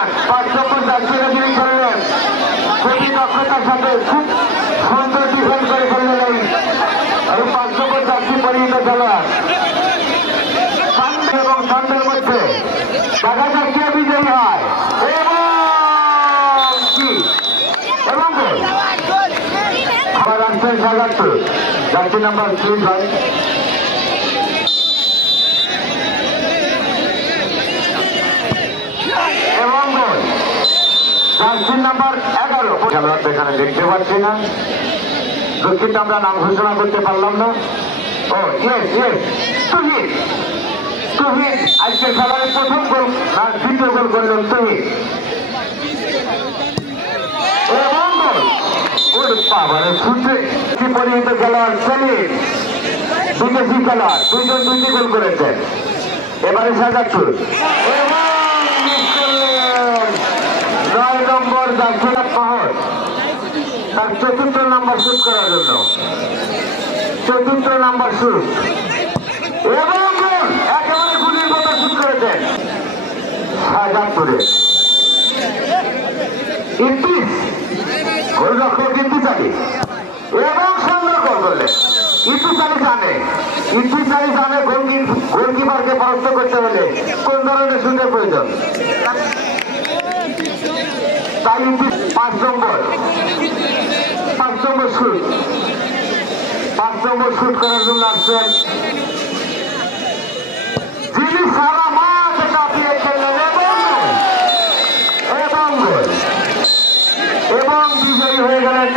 যান। 5 নম্বর জার্সিরা যিনি খেললেন খুবই দক্ষতার সাথে খুব সুন্দর ডিফেন্ড করে ফেললেন এই 5 নম্বর জার্সি পরিহিত খেলোয়াড়। সানডে এবং সানডের মধ্যে দেখা যাক কে বিজয়ী হয় এবং গোল। আবার রাজশাহী সাজাচ্ছে জার্সি নাম্বার 3 হয় এবং গোল। জার্সি নাম্বার 11 খেলোয়াড় এখানে দেখতে পাচ্ছি না, দুঃখিত আমরা নাম ঘোষণা করতে পারলাম না। ও ইয়েস ইয়েস তুহিন, তুহিন আজকের খেলার প্রথম গোল না দ্বিতীয় গোল করলেন তুহিন এবং গোল। ওর বাবারে ছুটে কি পরিহিত খেলোয়াড় সেলিম, বিদেশি খেলোয়াড়, দুইজন দুইটি গোল করেছেন। এবারে সাজাদপুর এবং 9 নম্বর জার্সিনাথ পাহর তার 4র্থ নাম্বার শুট করার জন্য, 4র্থ নাম্বার শুট এবং গোল। একেবারে গুলির মতো শুট করেছেন সাজাদপুরে। গোলরক্ষক ইন্তিজালি এবং সুন্দর গোল করলেন। ইন্তিজালি জানে গোলকিপারকে পরাস্ত করতে হলে কোন ধরনের শুটের প্রয়োজন, তাই 5 নম্বর শুট করার জন্য আসছেন যিনি সারা মাঠ কাঁপিয়ে খেললেন এবং গোল এবং বিজয়ী হয়ে গেলেন।